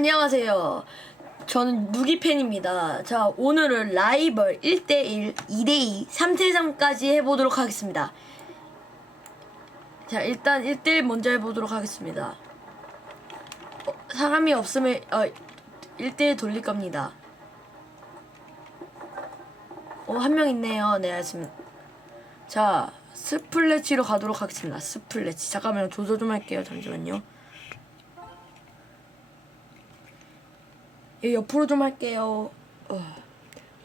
안녕하세요. 저는 누기팬입니다. 자, 오늘은 라이벌 1대1, 2대2, 3대3까지 해보도록 하겠습니다. 자, 일단 1대1 먼저 해보도록 하겠습니다. 어, 사람이 없으면, 어, 1대1 돌릴 겁니다. 어, 한 명 있네요. 네, 알겠습니다. 자, 스플래치로 가도록 하겠습니다. 스플래치. 잠깐만요. 조절 좀 할게요. 잠시만요. 옆으로 좀 할게요. 어,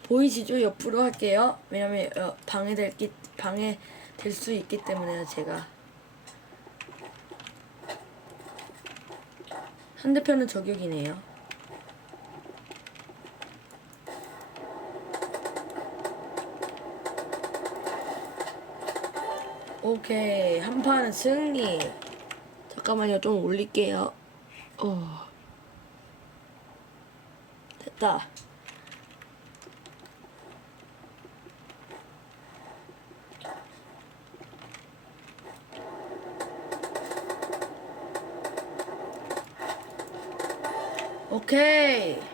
보이시죠? 옆으로 할게요. 왜냐면 어, 방해될 기, 방해 될 수 있기 때문에 제가 상대편은 저격이네요. 오케이 한 판은 승리. 잠깐만요, 좀 올릴게요. 어. 됐다. 오케이.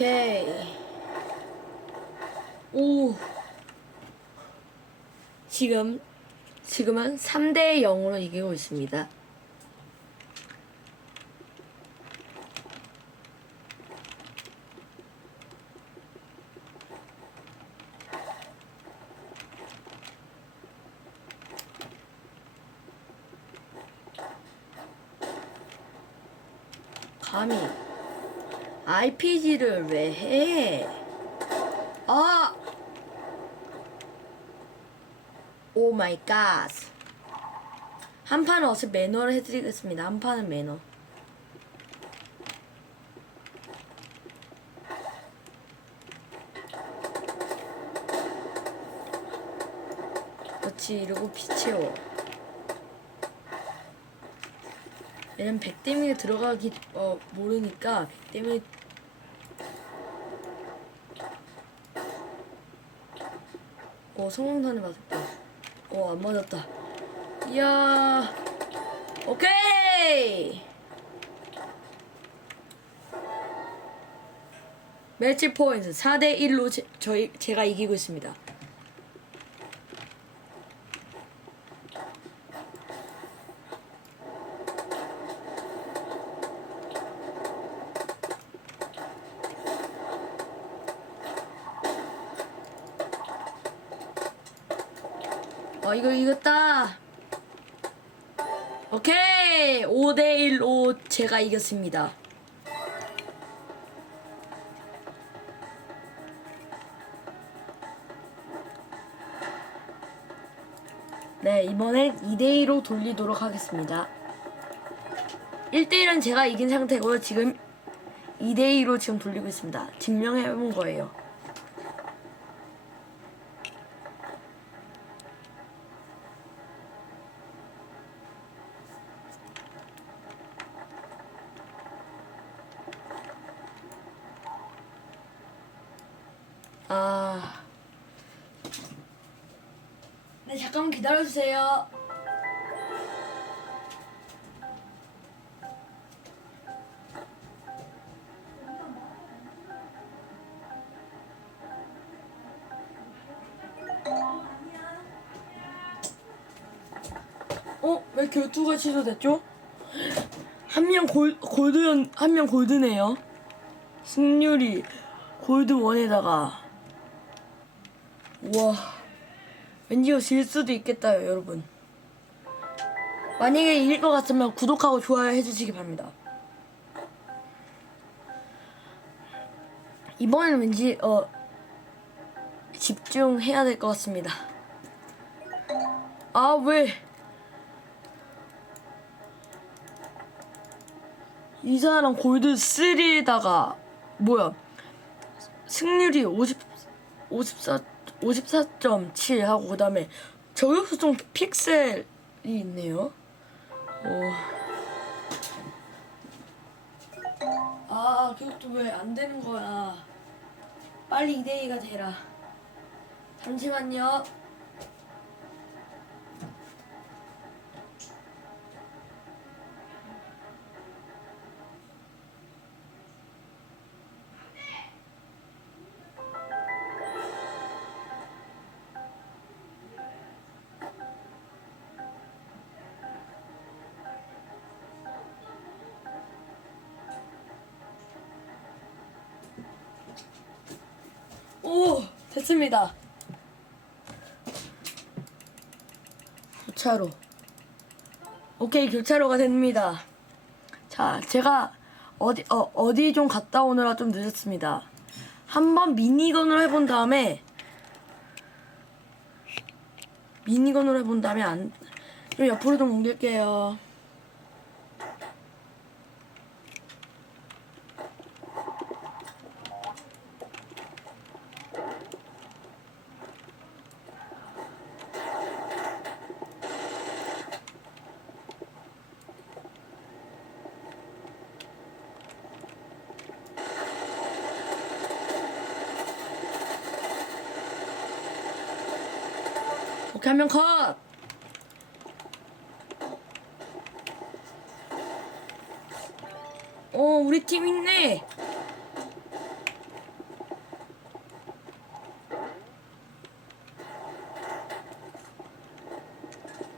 오케이. 오. 지금 지금은 3대 0으로 이기고 있습니다. 감히 RPG를 왜 해? 아! 오 마이 갓. 한 판은 어차피 매너를 해드리겠습니다. 한 판은 매너. 그렇지 이러고 피 채워. 왜냐면 백대미가 들어가기 어 모르니까 백대미 어 성공탄을 맞았다. 어, 안 맞았다. 이야. 오케이! 매치 포인트 4대 1로 제, 저희 제가 이기고 있습니다. 어 이거 이겼다. 오케이 5대 1로 제가 이겼습니다. 네 이번엔 2대 2로 돌리도록 하겠습니다. 1대 1은 제가 이긴 상태고요. 지금 2대 2로 지금 돌리고 있습니다. 증명해 본 거예요. 아. 네, 잠깐만 기다려 주세요. 어? 왜 결투가 취소됐죠? 한 명 골드, 한 명 골드네요. 승률이 골드 원에다가 우와 왠지 이거 질 수도 있겠다요 여러분. 만약에 이길 것 같으면 구독하고 좋아요 해주시기 바랍니다. 이번에는 왠지 어 집중해야 될 것 같습니다. 아 왜? 이 사람 골드 3에다가 뭐야? 승률이 50 54 54.7 하고 그 다음에 저기서 좀 픽셀이 있네요. 오. 아, 그것도 왜 안 되는 거야? 빨리 2대2가 되라. 잠시만요. 됐습니다. 교차로. 오케이, 교차로가 됩니다. 자, 제가 어디, 어, 어디 좀 갔다 오느라 좀 늦었습니다. 한번 미니건으로 해본 다음에, 미니건으로 해본 다음에 안, 좀 옆으로 좀 옮길게요. 한명 컷! 어, 우리 팀 있네!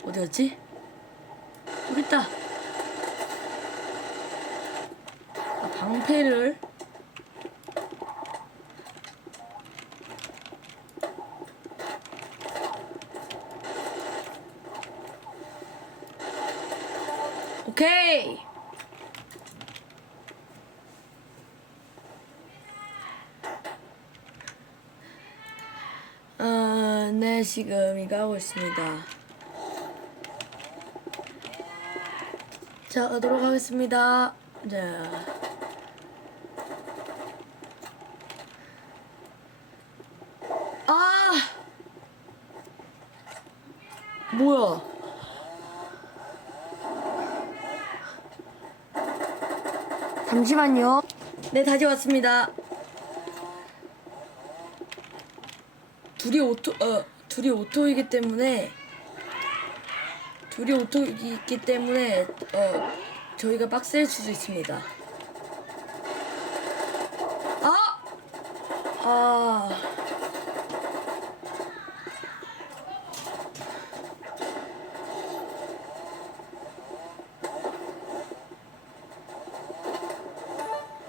어디 갔지? 여기 있다! 아, 방패를 오케이. 어, 네, 지금 이거 하고 있습니다. 자, 가도록 하겠습니다. 자. 아! 뭐야? 잠시만요. 네, 다시 왔습니다. 둘이 오토, 어, 둘이 오토이기 때문에, 둘이 오토이기 때문에, 어, 저희가 빡셀 수도 있습니다. 아! 아.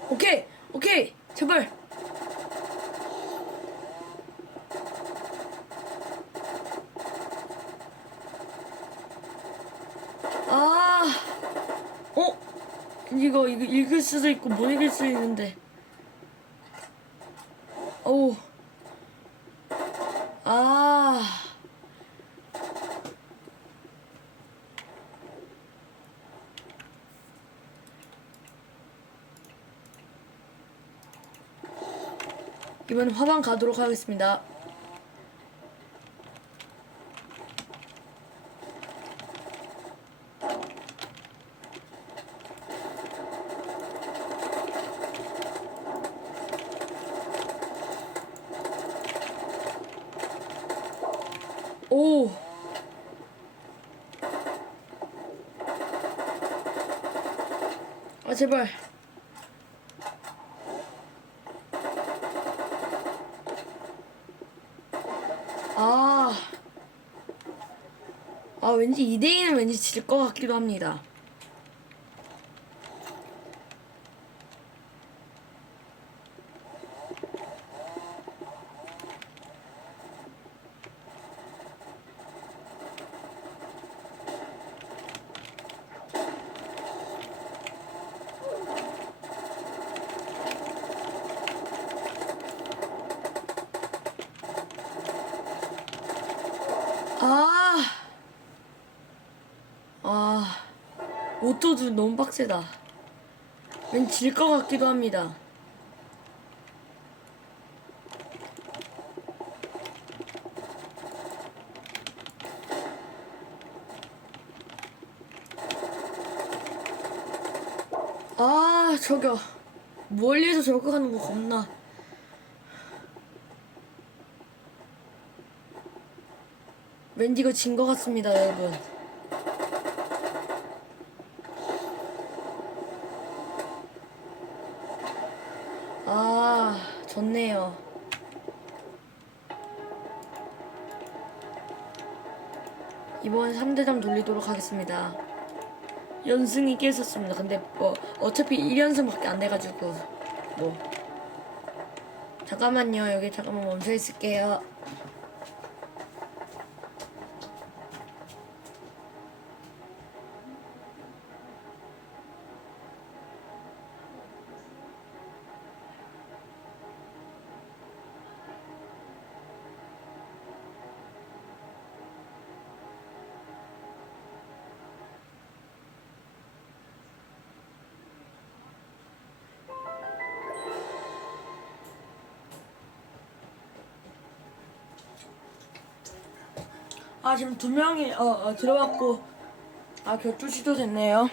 오케이, 오케이, 제발. 아, 어? 이거 이거 읽을 수도 있고 못 읽을 수도 있는데. 어우. 아. 이번 화방 가도록 하겠습니다. 오. 아 제발. 아. 아, 왠지 2대2는 왠지 질 것 같기도 합니다. 오토도 너무 빡세다. 왠 질 것 같기도 합니다. 아, 저기요. 멀리에서 저거 가는 거 겁나. 왠지 이거 진 것 같습니다, 여러분. 이번 3대장 돌리도록 하겠습니다 연승이 깼었습니다. 근데 뭐 어차피 1연승밖에 안 돼가지고 뭐 잠깐만요. 여기 잠깐만 멈춰 있을게요. 아 지금 두 명이 어, 어 들어왔고 아 격투 시도 됐네요.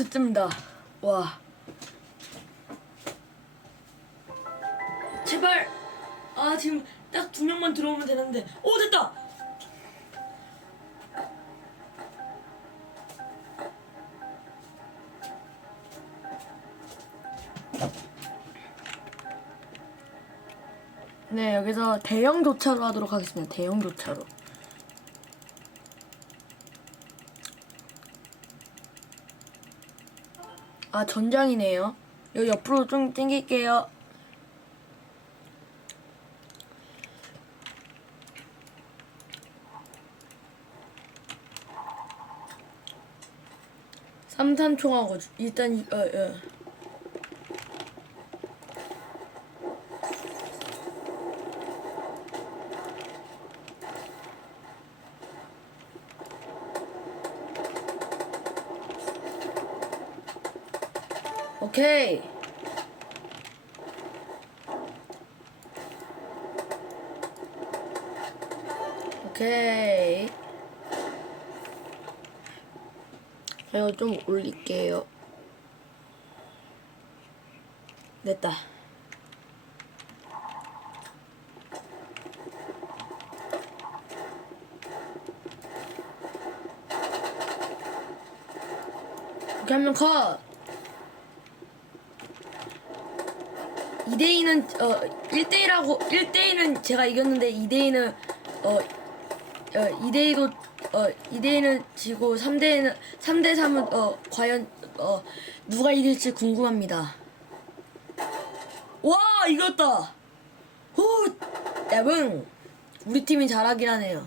어 됐습니다. 와. 제발. 아 지금 딱 두 명만 들어오면 되는데. 오 됐다. 네 여기서 대형 교차로 하도록 하겠습니다. 대형 교차로. 아 전장이네요. 여기 옆으로 좀 당길게요. 삼탄총하고 일단 이- 어, 어. 오케이. 오케이. 이거 좀 올릴게요. 됐다. 이렇게 하면 컷. 2대2는 어 1대1하고 1대1은 제가 이겼는데 2대2는 어, 어 2대2도 어 2대2는 지고 3대1은 3대 3은 어 과연 어 누가 이길지 궁금합니다. 와 이겼다. 후 대붕 우리 팀이 잘하긴 하네요.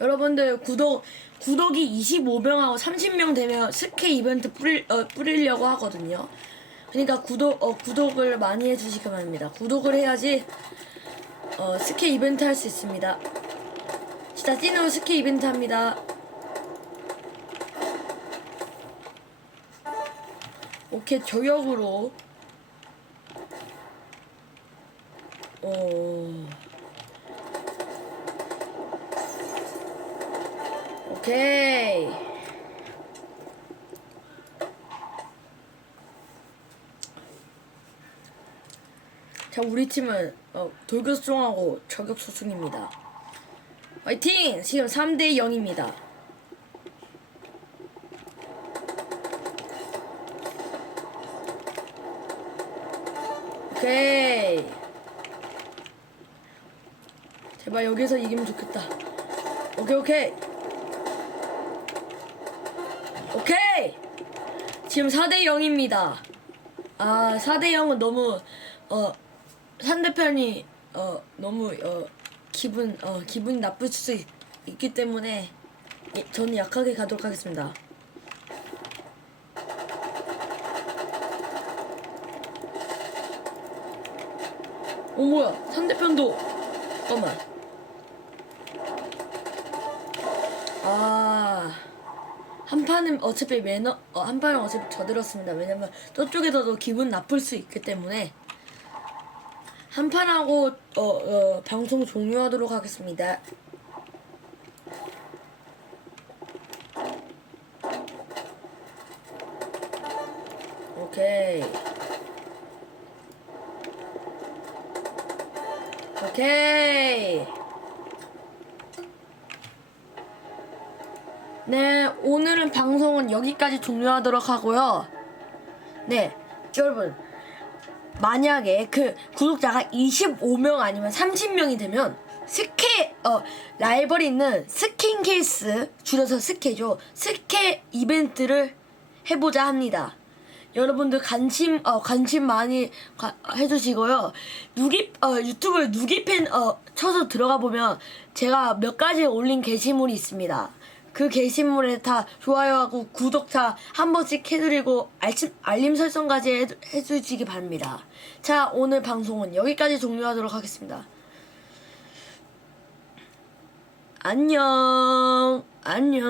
여러분들 구독 구독이 25명하고 30명 되면 스케 이벤트 뿌릴 어, 뿌리려고 하거든요. 그러니까 구독 어, 구독을 많이 해주시기 바랍니다. 구독을 해야지 어, 스케 이벤트 할 수 있습니다. 진짜 찐으로 스케 이벤트 합니다. 오케이 저역으로 어. 오케이. 자, 우리 팀은 어, 돌격수종하고 저격수중입니다. 화이팅! 지금 3대 0입니다. 오케이. 제발 여기서 이기면 좋겠다. 오케이, 오케이. 오케이! 지금 4대 0입니다. 아, 4대 0은 너무, 어, 상대편이, 어, 너무, 어, 기분 어 기분이 나쁠 수 있, 있기 때문에 예, 저는 약하게 가도록 하겠습니다. 오 뭐야. 상대편도 잠깐만. 아한 판은 어차피 매너 어, 한 판은 어차피 저들었습니다. 왜냐면 저쪽에서도 기분 나쁠 수 있기 때문에 한 판 하고 어, 어, 방송 종료하도록 하겠습니다. 오케이. 오케이. 네, 오늘은 방송은 여기까지 종료하도록 하고요. 네, 여러분. 만약에 그 구독자가 25명 아니면 30명이 되면 스케 어 라이벌이 있는 스킨 케이스 줄여서 스케죠 스케 이벤트를 해보자 합니다. 여러분들 관심 어 관심 많이 가- 해주시고요. 누기 어 유튜브에 누기팬 어 쳐서 들어가 보면 제가 몇 가지 올린 게시물이 있습니다. 그 게시물에 다 좋아요하고 구독 다한 번씩 해드리고 알림, 알림 설정까지 해, 해주시기 바랍니다. 자 오늘 방송은 여기까지 종료하도록 하겠습니다. 안녕 안녕